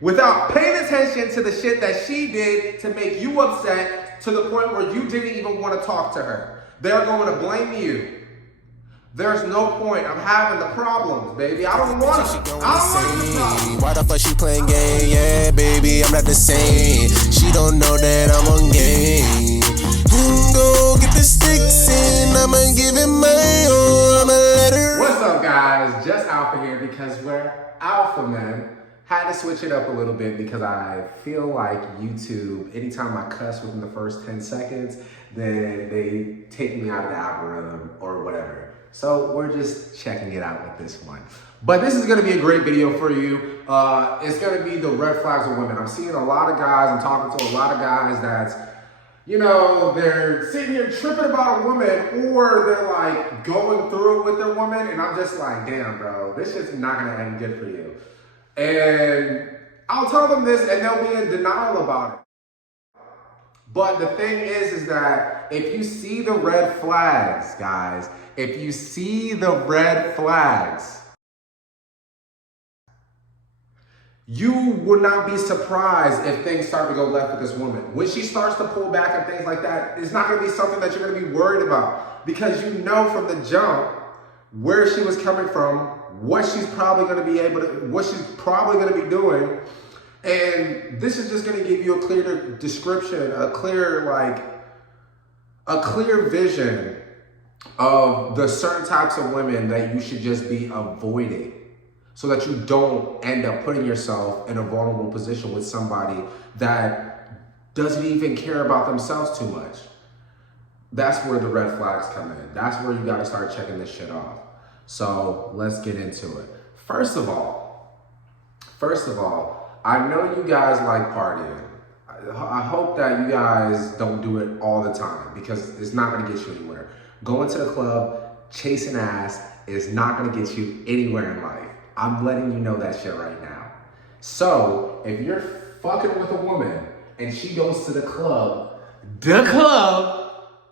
without paying attention to the shit that she did to make you upset to the point where you didn't even want to talk to her. They're going to blame you. There's no point. I'm having the problems, baby. I don't want to. I don't want the problems. Why the fuck she playing game? Yeah, baby, I'm not the same. She don't know that I'm on game. Go get the sticks and I'ma give it my all. I'ma let her. What's up, guys? Jusalphaa here because we're alpha men. Had to switch it up a little bit because I feel like YouTube, anytime I cuss within the first 10 seconds, then they take me out of the algorithm or whatever. So we're just checking it out with this one. But this is gonna be a great video for you. It's gonna be the red flags of women. I'm seeing a lot of guys, I'm talking to a lot of guys that's, you know, they're sitting here tripping about a woman or they're like going through it with their woman. And I'm just like, damn, bro, this shit's not gonna end good for you. And I'll tell them this and they'll be in denial about it. But the thing is that if you see the red flags, guys, if you see the red flags, you would not be surprised if things start to go left with this woman. When she starts to pull back and things like that, it's not gonna be something that you're gonna be worried about because you know from the jump where she was coming from, what she's probably gonna be doing. And this is just gonna give you a clear description, a clear vision of the certain types of women that you should just be avoiding so that you don't end up putting yourself in a vulnerable position with somebody that doesn't even care about themselves too much. That's where the red flags come in. That's where you gotta start checking this shit off. So let's get into it. First of all, I know you guys like partying. I hope that you guys don't do it all the time because it's not gonna get you anywhere. Going to the club, chasing ass is not gonna get you anywhere in life. I'm letting you know that shit right now. So if you're fucking with a woman and she goes to the club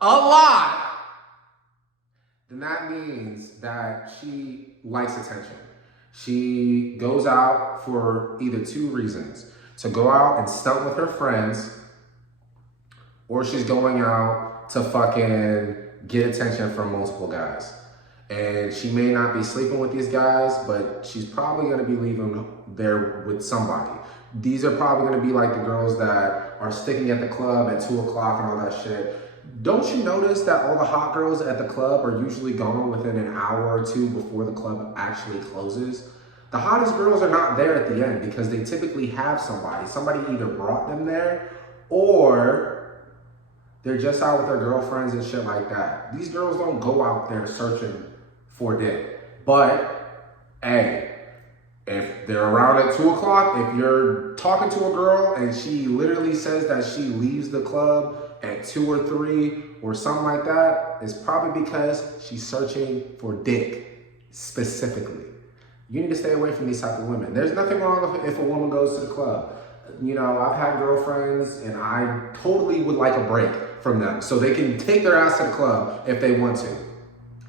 a lot, then that means that she likes attention. She goes out for either two reasons: to go out and stunt with her friends, or she's going out to fucking get attention from multiple guys. And she may not be sleeping with these guys, but she's probably gonna be leaving there with somebody. These are probably gonna be like the girls that are sticking at the club at 2 o'clock and all that shit. Don't you notice that all the hot girls at the club are usually gone within an hour or two before the club actually closes? The hottest girls are not there at the end because they typically have somebody. Somebody either brought them there or they're just out with their girlfriends and shit like that. These girls don't go out there searching for dick. But, hey, if they're around at 2 o'clock, if you're talking to a girl and she literally says that she leaves the club at 2 or 3 or something like that, it's probably because she's searching for dick specifically. You need to stay away from these type of women. There's nothing wrong if a woman goes to the club. You know, I've had girlfriends and I totally would like a break from them so they can take their ass to the club if they want to.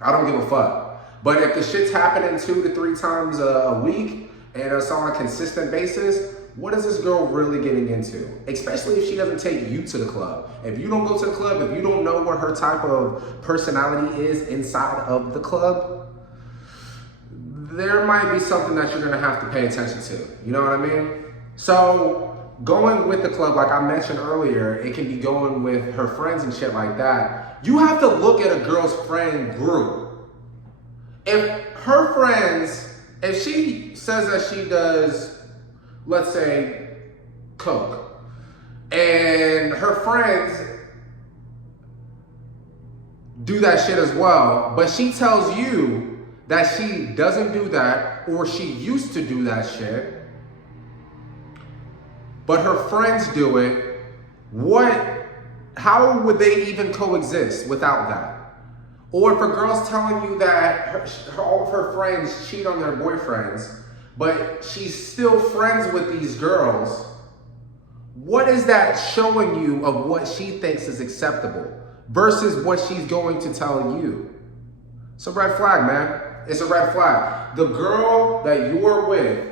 I don't give a fuck. But if the shit's happening 2 to 3 times a week and it's on a consistent basis, what is this girl really getting into? Especially if she doesn't take you to the club. If you don't go to the club, if you don't know what her type of personality is inside of the club, there might be something that you're gonna have to pay attention to. You know what I mean? So going with the club, like I mentioned earlier, it can be going with her friends and shit like that. You have to look at a girl's friend group. If her friends, if she says that she does, let's say, coke, and her friends do that shit as well, but she tells you that she doesn't do that, or she used to do that shit, but her friends do it, how would they even coexist without that? Or if a girl's telling you that all of her friends cheat on their boyfriends, but she's still friends with these girls, what is that showing you of what she thinks is acceptable versus what she's going to tell you? It's a red flag, man. It's a red flag. The girl that you're with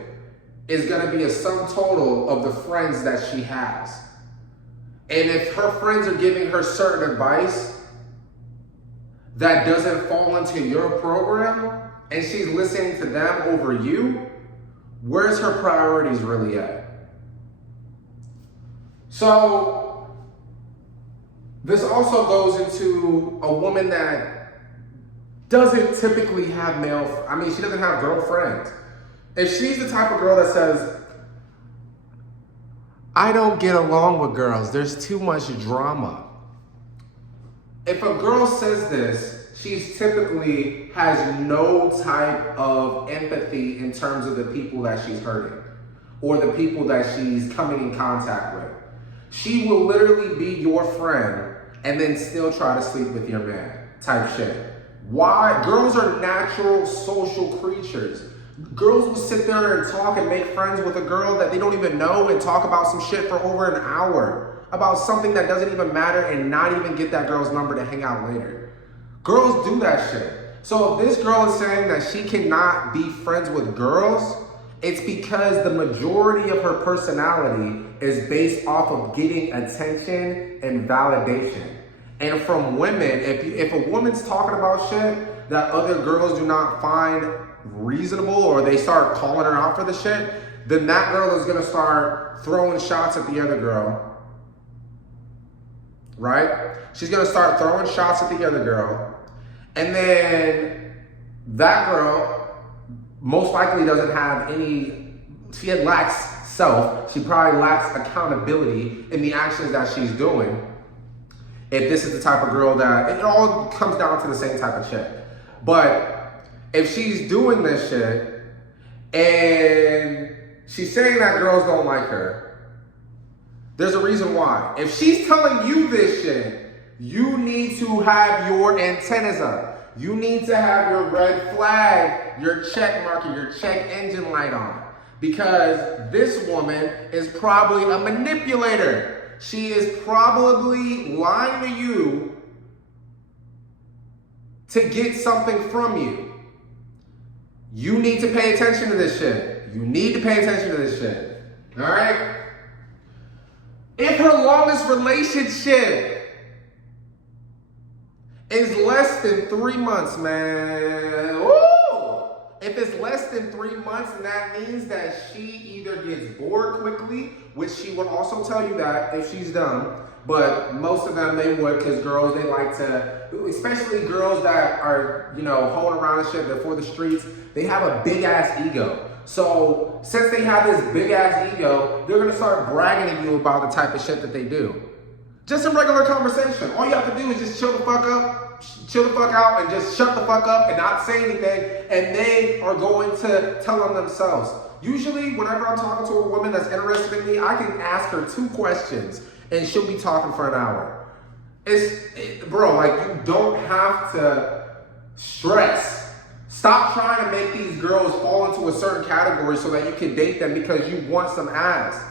is going to be a sum total of the friends that she has. And if her friends are giving her certain advice that doesn't fall into your program, and she's listening to them over you, where's her priorities really at? So this also goes into a woman that doesn't typically have she doesn't have girlfriends. If she's the type of girl that says, I don't get along with girls, there's too much drama. If a girl says this, she typically has no type of empathy in terms of the people that she's hurting or the people that she's coming in contact with. She will literally be your friend and then still try to sleep with your man type shit. Why? Girls are natural social creatures. Girls will sit there and talk and make friends with a girl that they don't even know and talk about some shit for over an hour about something that doesn't even matter and not even get that girl's number to hang out later. Girls do that shit. So if this girl is saying that she cannot be friends with girls, it's because the majority of her personality is based off of getting attention and validation. And from women, if a woman's talking about shit that other girls do not find reasonable or they start calling her out for the shit, then that girl is gonna start throwing shots at the other girl, right? She's gonna start throwing shots at the other girl, and then that girl most likely doesn't have she lacks self, she probably lacks accountability in the actions that she's doing. If this is the type of girl that, it all comes down to the same type of shit. But if she's doing this shit and she's saying that girls don't like her, there's a reason why. If she's telling you this shit, you need to have your antennas up. You need to have your red flag, your check marker, your check engine light on. Because this woman is probably a manipulator. She is probably lying to you to get something from you. You need to pay attention to this shit. You need to pay attention to this shit. All right? If her longest relationship is less than 3 months, man, woo! If it's less than 3 months, and that means that she either gets bored quickly, which she would also tell you that if she's dumb, but most of them they would, because girls, they like to, especially girls that are, holding around and shit, they're for the streets, they have a big ass ego. So since they have this big ass ego, they're gonna start bragging to you about the type of shit that they do. Just in regular conversation. All you have to do is just chill the fuck out, and just shut the fuck up and not say anything, and they are going to tell on themselves. Usually, whenever I'm talking to a woman that's interested in me, I can ask her 2 questions, and she'll be talking for an hour. Bro, you don't have to stress. Stop trying to make these girls fall into a certain category so that you can date them because you want some ass.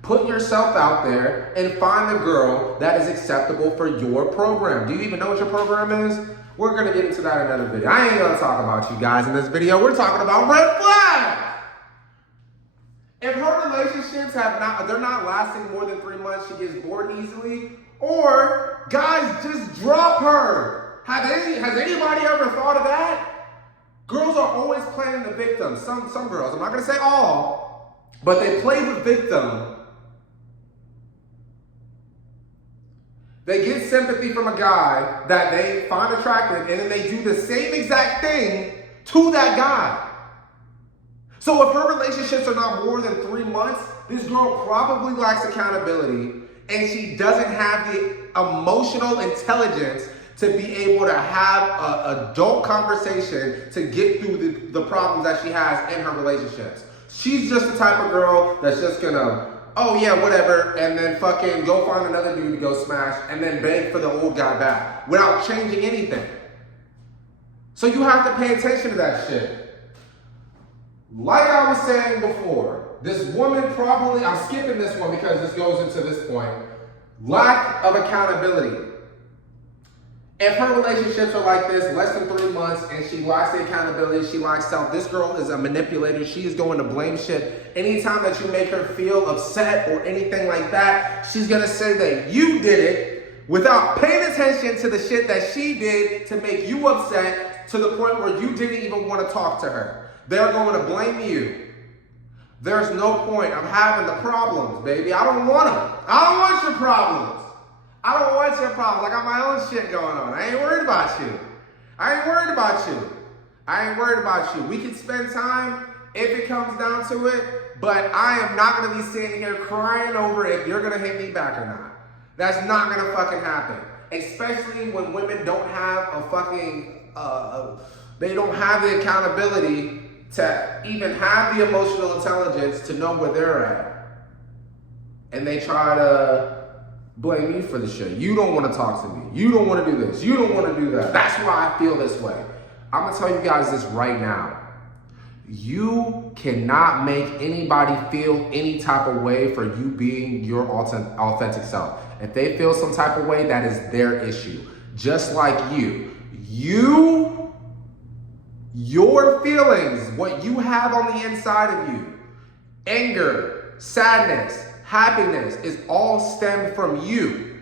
Put yourself out there and find a girl that is acceptable for your program. Do you even know what your program is? We're gonna get into that in another video. I ain't gonna talk about you guys in this video. We're talking about red flags. If her relationships they're not lasting more than 3 months, she gets bored easily, or guys, just drop her. Has anybody ever thought of that? Girls are always playing the victim. Some girls, I'm not gonna say all, but they play the victim. They get sympathy from a guy that they find attractive, and then they do the same exact thing to that guy. So if her relationships are not more than 3 months, this girl probably lacks accountability, and she doesn't have the emotional intelligence to be able to have an adult conversation to get through the problems that she has in her relationships. She's just the type of girl that's just gonna, oh yeah, whatever, and then fucking go find another dude to go smash, and then beg for the old guy back without changing anything. So you have to pay attention to that shit. Like I was saying before, this woman probably, I'm skipping this one because this goes into this point, lack of accountability. If her relationships are like this, less than 3 months, and she lacks the accountability, she lacks self, this girl is a manipulator. She is going to blame shit. Anytime that you make her feel upset or anything like that, she's going to say that you did it without paying attention to the shit that she did to make you upset to the point where you didn't even want to talk to her. They're going to blame you. There's no point of having the problems, baby. I don't want them. I don't want your problems. I don't want your problems. I got my own shit going on. I ain't worried about you. I ain't worried about you. I ain't worried about you. We can spend time if it comes down to it, but I am not going to be sitting here crying over if you're going to hit me back or not. That's not going to fucking happen. Especially when women don't have a fucking, they don't have the accountability to even have the emotional intelligence to know where they're at. And they try to blame you for the shit. You don't want to talk to me. You don't want to do this. You don't want to do that. That's why I feel this way. I'm going to tell you guys this right now. You cannot make anybody feel any type of way for you being your authentic self. If they feel some type of way, that is their issue. Just like you. Your feelings, what you have on the inside of you, anger, sadness, happiness is all stemmed from you.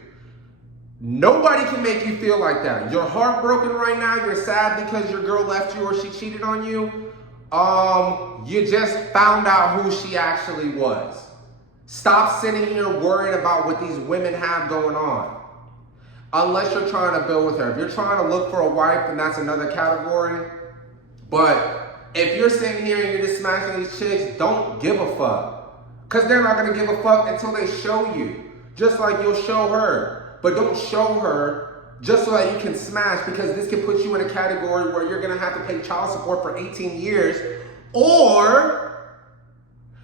Nobody can make you feel like that. You're heartbroken right now. You're sad because your girl left you or she cheated on you. You just found out who she actually was. Stop sitting here worried about what these women have going on. Unless you're trying to build with her. If you're trying to look for a wife, then that's another category. But if you're sitting here and you're just smashing these chicks, don't give a fuck. Because they're not going to give a fuck until they show you. Just like you'll show her. But don't show her just so that you can smash, because this can put you in a category where you're going to have to pay child support for 18 years. Or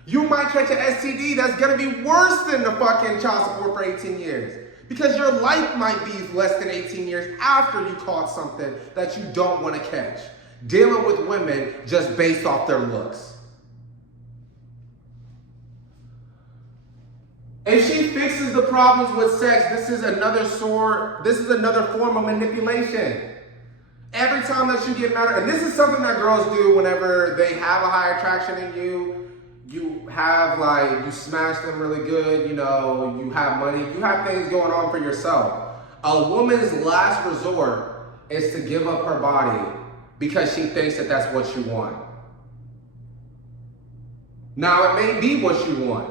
you might catch an STD that's going to be worse than the fucking child support for 18 years. Because your life might be less than 18 years after you caught something that you don't want to catch. Dealing with women just based off their looks. If she fixes the problems with sex, this is another form of manipulation. Every time that you get mad, and this is something that girls do whenever they have a high attraction in you, you smash them really good, you know, you have money, you have things going on for yourself. A woman's last resort is to give up her body because she thinks that that's what you want. Now, it may be what you want,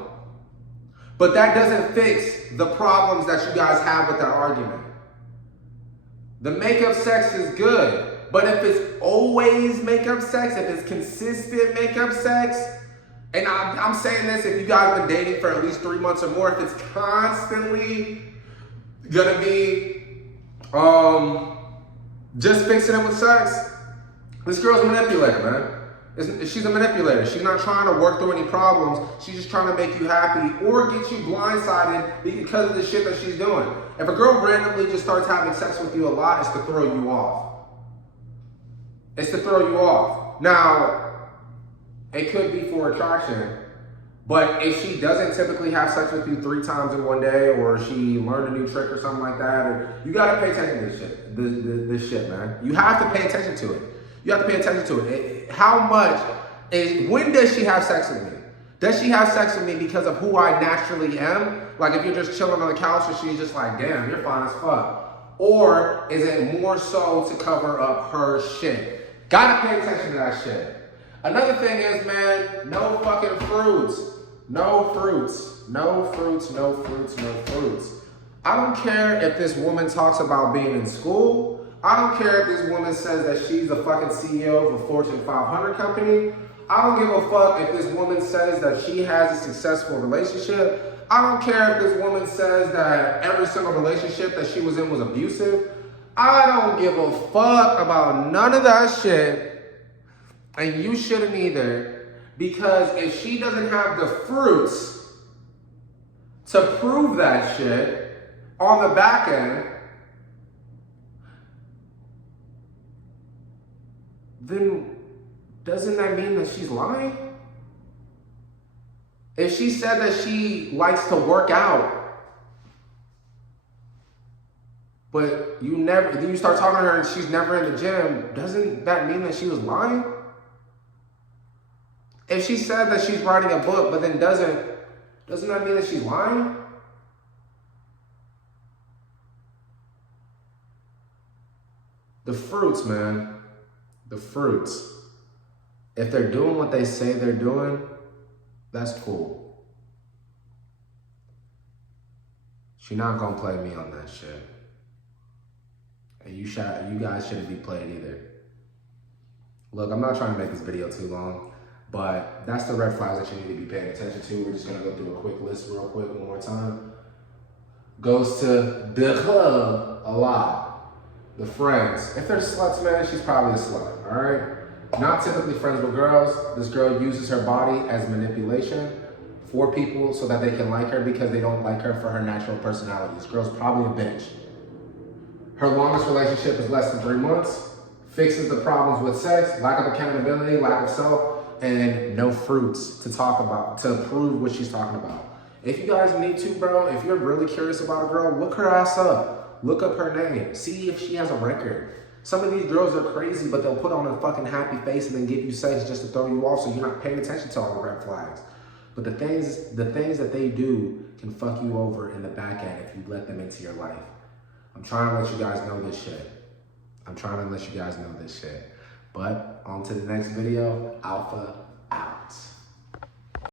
but that doesn't fix the problems that you guys have with that argument. The makeup sex is good, but if it's always makeup sex, if it's consistent makeup sex, and I'm saying this if you guys have been dating for at least 3 months or more, if it's constantly gonna be just fixing it with sex, this girl's a manipulator, man. She's a manipulator. She's not trying to work through any problems. She's just trying to make you happy or get you blindsided because of the shit that she's doing. If a girl randomly just starts having sex with you a lot, it's to throw you off. It's to throw you off. Now, it could be for attraction, but if she doesn't typically have sex with you 3 times in one day, or she learned a new trick or something like that, you gotta pay attention to this shit. This shit, man. You have to pay attention to it. You have to pay attention to it. When does she have sex with me? Does she have sex with me because of who I naturally am? Like if you're just chilling on the couch and she's just like, damn, you're fine as fuck. Or is it more so to cover up her shit? Gotta pay attention to that shit. Another thing is, man, no fucking fruits. No fruits. No fruits, no fruits, no fruits. I don't care if this woman talks about being in school. I don't care if this woman says that she's the fucking CEO of a Fortune 500 company. I don't give a fuck if this woman says that she has a successful relationship. I don't care if this woman says that every single relationship that she was in was abusive. I don't give a fuck about none of that shit. And you shouldn't either. Because if she doesn't have the fruits to prove that shit on the back end, then doesn't that mean that she's lying? If she said that she likes to work out But then you start talking to her and she's never in the gym. Doesn't that mean that she was lying? If she said that she's writing a book, but then doesn't that mean that she's lying? The fruits, man. The fruits. If they're doing what they say they're doing, that's cool. She's not gonna play me on that shit. And you guys shouldn't be played either. Look, I'm not trying to make this video too long, but that's the red flags that you need to be paying attention to. We're just gonna go through a quick list real quick one more time. Goes to the club a lot. The friends. If they're sluts, man, she's probably a slut, all right? Not typically friends with girls. This girl uses her body as manipulation for people so that they can like her because they don't like her for her natural personality. This girl's probably a bitch. Her longest relationship is less than 3 months. Fixes the problems with sex, lack of accountability, lack of self, and no fruits to talk about, to prove what she's talking about. If you guys need to, bro, if you're really curious about a girl, look her ass up. Look up her name. See if she has a record. Some of these girls are crazy, but they'll put on a fucking happy face and then give you sex just to throw you off so you're not paying attention to all the red flags. But the things that they do can fuck you over in the back end if you let them into your life. I'm trying to let you guys know this shit. But on to the next video. Alpha